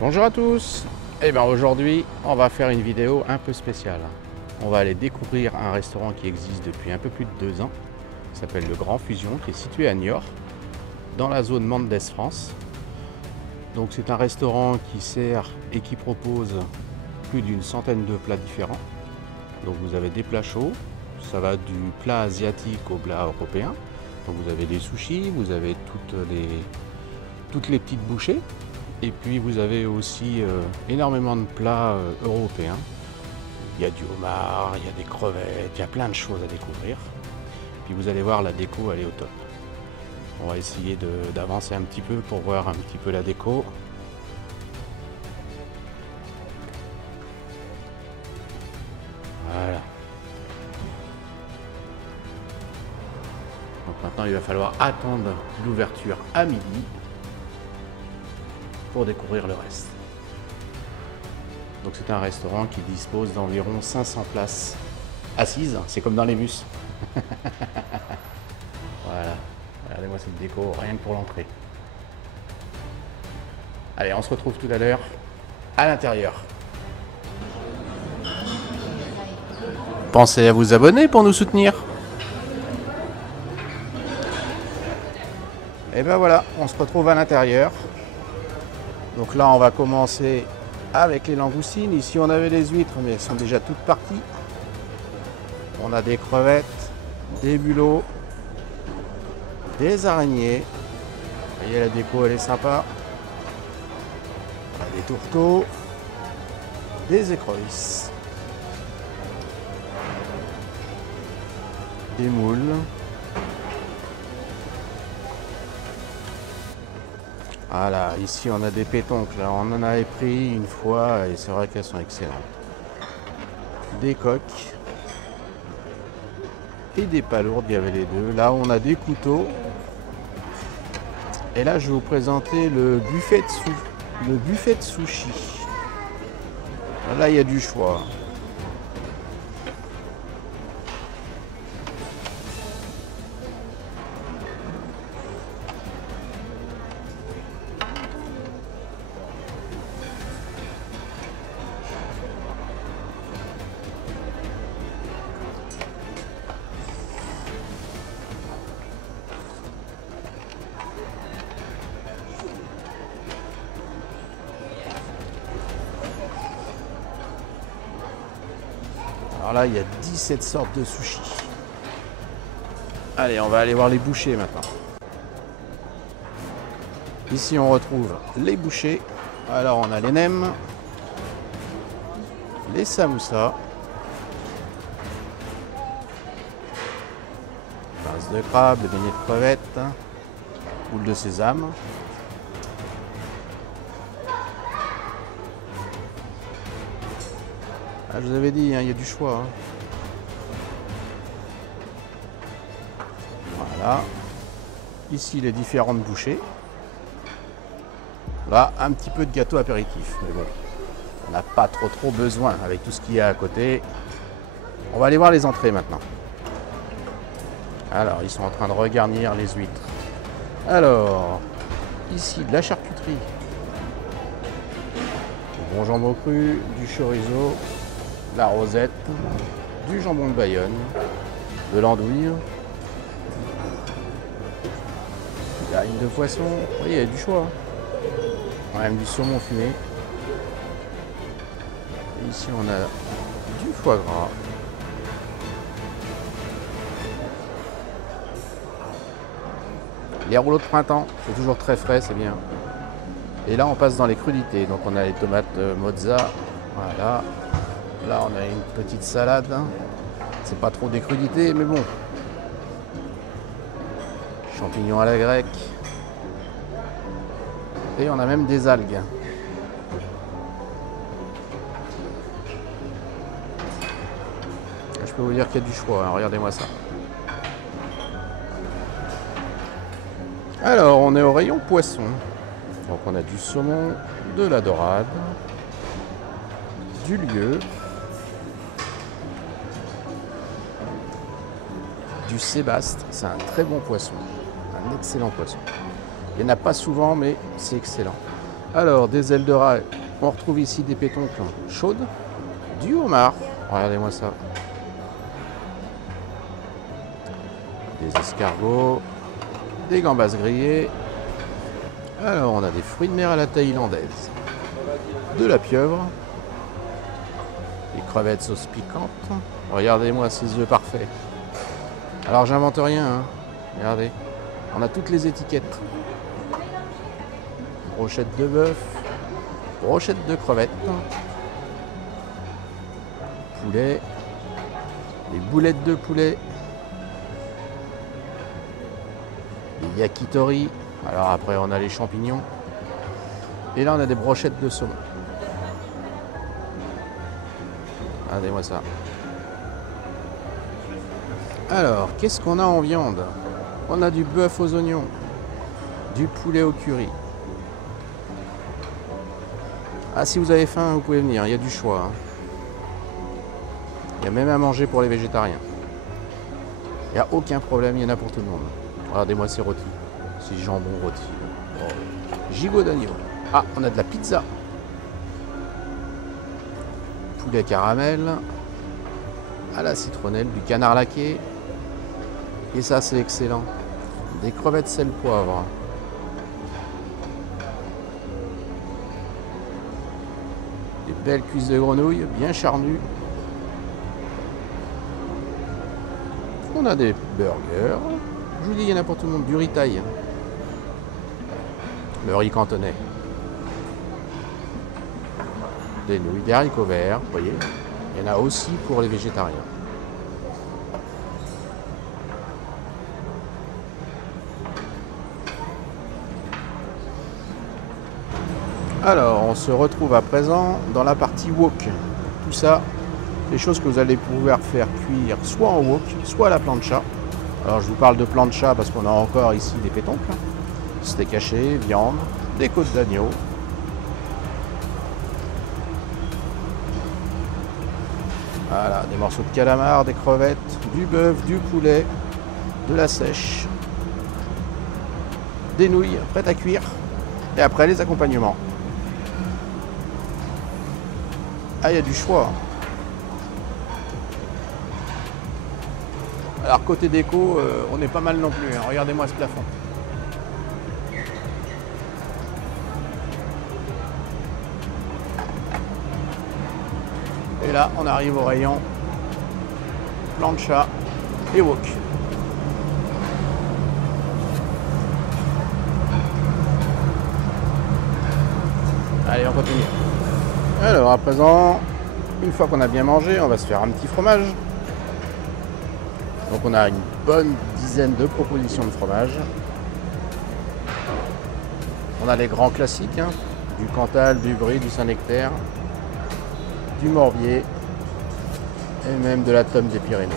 Bonjour à tous. Aujourd'hui on va faire une vidéo un peu spéciale. On va aller découvrir un restaurant qui existe depuis un peu plus de 2 ans, qui s'appelle le Grand Fusion, qui est situé à Niort, dans la zone Mendes France. Donc c'est un restaurant qui sert et qui propose plus d'une centaine de plats différents. Donc vous avez des plats chauds, ça va du plat asiatique au plat européen. Donc vous avez des sushis, vous avez toutes les petites bouchées. Et puis vous avez aussi énormément de plats européens. Il y a du homard, il y a des crevettes, il y a plein de choses à découvrir. Puis vous allez voir, la déco, elle est au top. On va essayer d'avancer un petit peu pour voir un petit peu la déco. Voilà. Donc maintenant, il va falloir attendre l'ouverture à midi pour découvrir le reste. Donc c'est un restaurant qui dispose d'environ 500 places assises, c'est comme dans les bus. Voilà, regardez-moi cette déco, rien que pour l'entrée. Allez, on se retrouve tout à l'heure à l'intérieur. Pensez à vous abonner pour nous soutenir. Et ben voilà, on se retrouve à l'intérieur. Donc là, on va commencer avec les langoustines. Ici, on avait les huîtres, mais elles sont déjà toutes parties. On a des crevettes, des bulots, des araignées. Vous voyez, la déco, elle est sympa. On a des tourteaux, des écrevisses, des moules. Voilà, ici on a des pétoncles, on en avait pris une fois et c'est vrai qu'elles sont excellentes. Des coques et des palourdes, il y avait les deux. Là on a des couteaux. Et là je vais vous présenter le buffet de sushi. Là il y a du choix. Alors là, il y a 17 sortes de sushis. Allez, on va aller voir les bouchées maintenant. Ici, on retrouve les bouchées. Alors, on a les nems, les samoussas, pince de crabe, les beignets de crevettes, boules de sésame. Ah, je vous avais dit, hein, il y a du choix. Hein. Voilà. Ici, les différentes bouchées. Là, un petit peu de gâteau apéritif. Mais bon, on n'a pas trop besoin avec tout ce qu'il y a à côté. On va aller voir les entrées maintenant. Alors, ils sont en train de regarnir les huîtres. Alors, ici, de la charcuterie. Du bon jambon cru, du chorizo, la rosette, du jambon de Bayonne, de l'andouille, il y a une de poisson, vous voyez, il y a du choix. On a même du saumon fumé. Et ici on a du foie gras. Les rouleaux de printemps, c'est toujours très frais, c'est bien. Et là on passe dans les crudités, donc on a les tomates mozza, voilà. Là, on a une petite salade. C'est pas trop des crudités, mais bon. Champignons à la grecque. Et on a même des algues. Je peux vous dire qu'il y a du choix, hein. Regardez-moi ça. Alors, on est au rayon poisson. Donc, on a du saumon, de la dorade, du lieu, du sébaste, c'est un très bon poisson, un excellent poisson. Il n'y en a pas souvent, mais c'est excellent. Alors, des ailes de rat, on retrouve ici des pétoncles chaudes, du homard, regardez-moi ça, des escargots, des gambas grillées. Alors, on a des fruits de mer à la thaïlandaise, de la pieuvre, des crevettes sauce piquante. Regardez-moi ces œufs parfaits. Alors, j'invente rien, hein. Regardez, on a toutes les étiquettes. Brochette de bœuf, brochette de crevettes, poulet, les boulettes de poulet, les yakitori. Alors après on a les champignons. Et là on a des brochettes de saumon. Regardez-moi ça. Alors, qu'est-ce qu'on a en viande? On a du bœuf aux oignons, du poulet au curry. Ah, si vous avez faim, vous pouvez venir, il y a du choix. Hein. Il y a même à manger pour les végétariens. Il n'y a aucun problème, il y en a pour tout le monde. Regardez-moi ces rôtis, ces jambons rôtis. Oh. Gigot d'agneau. Ah, on a de la pizza. Poulet caramel. À la citronnelle, du canard laqué. Et ça, c'est excellent. Des crevettes sel poivre. Des belles cuisses de grenouille, bien charnues. On a des burgers. Je vous dis, il y en a pour tout le monde. Du riz thaï. Le riz cantonais. Des nouilles, des haricots verts, vous voyez. Il y en a aussi pour les végétariens. Alors, on se retrouve à présent dans la partie wok. Tout ça, des choses que vous allez pouvoir faire cuire soit en wok, soit à la plancha. Alors, je vous parle de plancha parce qu'on a encore ici des pétoncles, steak haché, viande, des côtes d'agneau. Voilà, des morceaux de calamar, des crevettes, du bœuf, du poulet, de la sèche, des nouilles prêtes à cuire. Et après, les accompagnements. Ah, il y a du choix. Alors côté déco, on est pas mal non plus. Hein. Regardez-moi ce plafond. Et là, on arrive au rayon plancha et wok. Allez, on continue. Alors à présent, une fois qu'on a bien mangé, on va se faire un petit fromage. Donc on a une bonne dizaine de propositions de fromage. On a les grands classiques, hein, du Cantal, du Brie, du Saint-Nectaire, du Morbier et même de la Tome des Pyrénées.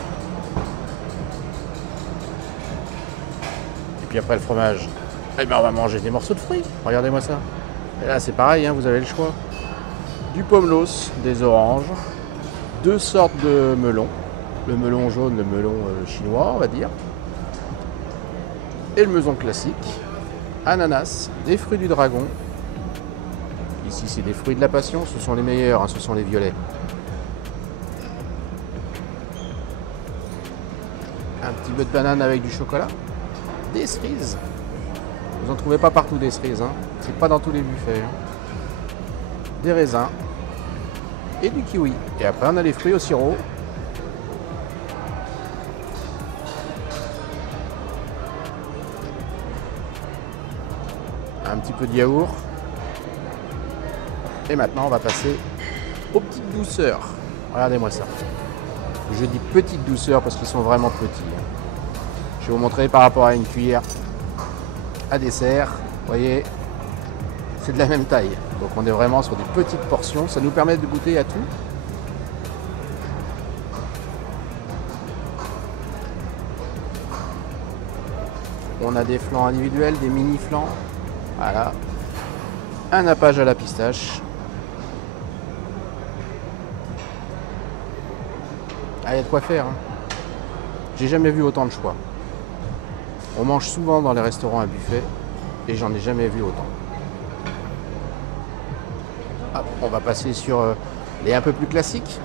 Et puis après le fromage, eh ben on va manger des morceaux de fruits. Regardez-moi ça. Et là c'est pareil, hein, vous avez le choix. Du pomelos, des oranges, deux sortes de melons, le melon jaune, le melon chinois on va dire, et le melon classique, ananas, des fruits du dragon, ici c'est des fruits de la passion, ce sont les meilleurs, hein, ce sont les violets, un petit peu de banane avec du chocolat, des cerises, vous n'en trouvez pas partout des cerises, hein. C'est pas dans tous les buffets, hein. Des raisins, et du kiwi. Et après on a les fruits au sirop. Un petit peu de yaourt. Et maintenant on va passer aux petites douceurs. Regardez-moi ça. Je dis petites douceurs parce qu'ils sont vraiment petits. Je vais vous montrer par rapport à une cuillère à dessert. Vous voyez, c'est de la même taille. Donc on est vraiment sur des petites portions. Ça nous permet de goûter à tout. On a des flans individuels, des mini flans. Voilà. Un nappage à la pistache. Ah, il y a de quoi faire. Hein. J'ai jamais vu autant de choix. On mange souvent dans les restaurants à buffet et j'en ai jamais vu autant. Hop, on va passer sur les un peu plus classiques.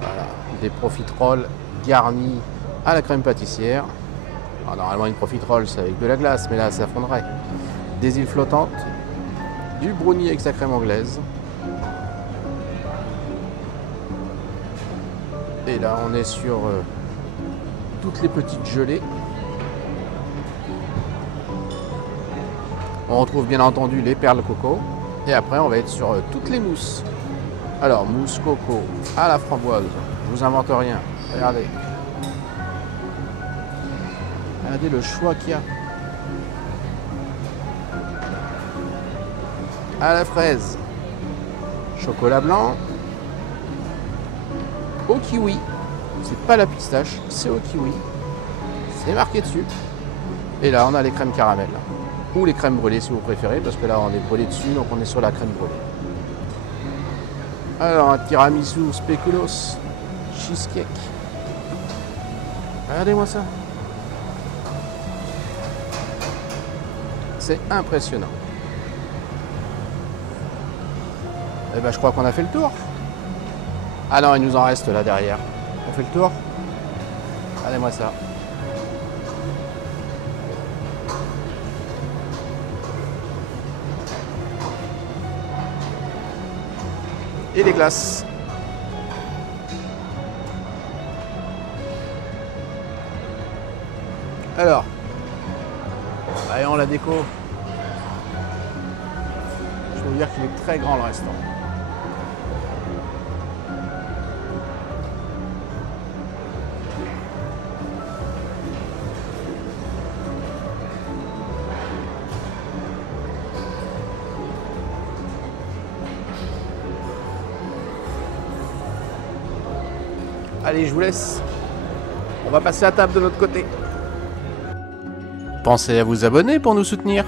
Voilà, des profiteroles garnis à la crème pâtissière. Alors, normalement une profiterole c'est avec de la glace, mais là ça fondrait. Des îles flottantes, du brownie avec sa crème anglaise. Et là on est sur toutes les petites gelées. On retrouve bien entendu les perles coco. Et après on va être sur toutes les mousses. Alors mousse coco à la framboise. Je vous invente rien. Regardez. Regardez le choix qu'il y a. À la fraise. Chocolat blanc. Au kiwi. C'est pas la pistache, c'est au kiwi. C'est marqué dessus. Et là on a les crèmes caramel. Ou les crèmes brûlées si vous préférez, parce que là on est brûlé dessus, donc on est sur la crème brûlée. Alors un tiramisu spéculoos cheesecake. Regardez-moi ça. C'est impressionnant. Et ben je crois qu'on a fait le tour. Ah non, il nous en reste là derrière. On fait le tour. Regardez-moi ça. Et les glaces. Alors, voyons la déco. Je peux vous dire qu'il est très grand le restaurant. Allez, je vous laisse. On va passer à table de l'autre côté. Pensez à vous abonner pour nous soutenir.